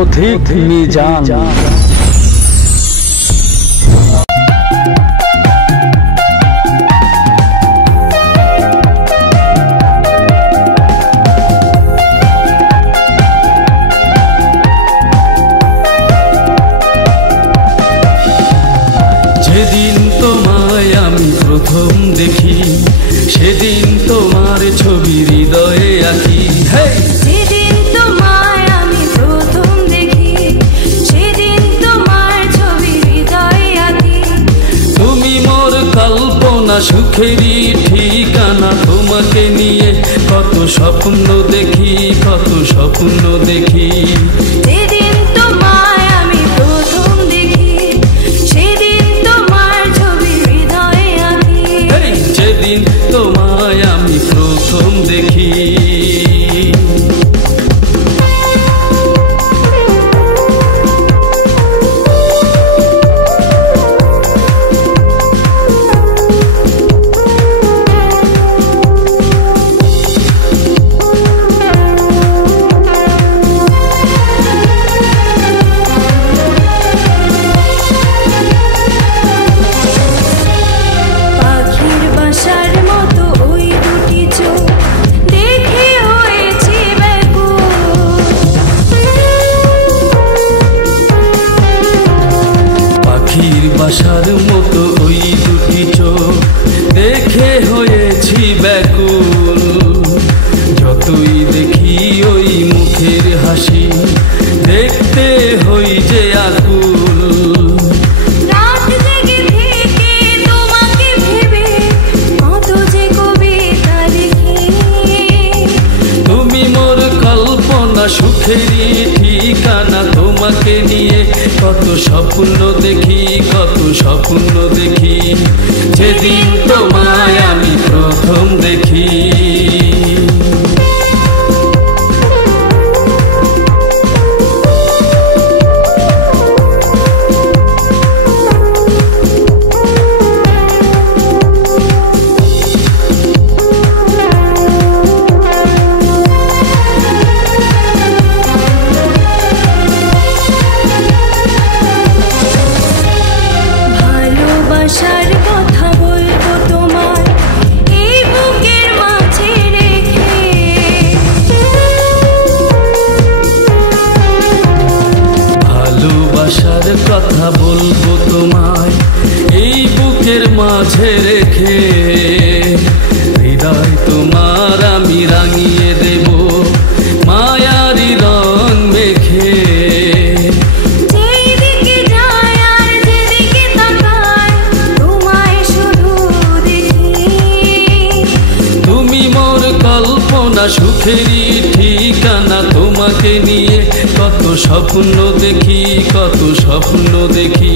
পথিক মিজান। যেদিন তোমায় আমি প্রথম দেখি সেদিন তোমার ছবি হৃদয়ে আঁকি। যেদিন তোমায় আমি প্রথম দেখি সেদিন তোমার ছবি হৃদয়ে আঁকি। তুমি মোর কল্পনা সুখেরই ঠিকানা, তোমাকে নিয়ে কত স্বপ্ন দেখি, কত স্বপ্ন দেখি। যেদিন তোমায় আমি প্রথম দেখি সেদিন তোমার ছবি হৃদয়ে আঁকি। যেদিন তোমায় আমি প্রথম দেখি। পাখির বাসার মতো ওই দুটি চোখ দেখে হয়েছি ব্যাকুল। পাখির বাসার মতো ওই দুটি চোখ দেখে হয়েছি ব্যাকুল। যতই দেখি ওই মুখের হাসি দেখতে হই যে আকুল। রাত জেগে থেকে তোমাকে ভেবে কত যে কবিতা লিখি। তুমি মোর কল্পনা সুখেরই ঠিকানা, তোমাকে নিয়ে কত স্বপ্ন দেখি, কত স্বপ্ন দেখি। যেদিন তোমায় আমি প্রথম দেখি। ভালোবাসার কথা বলবো তোমার এই বুকের মাঝে রেখে। ভালোবাসার কথা বলবো তোমায় এই বুকের মাঝে রেখে। হৃদয় তোমার আমি রাঙিয়ে দেব মায়ারি রং মেখে। যেদিকে যায় আর যেদিকে তাকায় তোমায় শুধু দেখি। তুমি মোর কল্পনা সুখেরই ঠিকানা, তোমাকে নিয়ে কত স্বপ্ন দেখি, কত স্বপ্ন দেখি।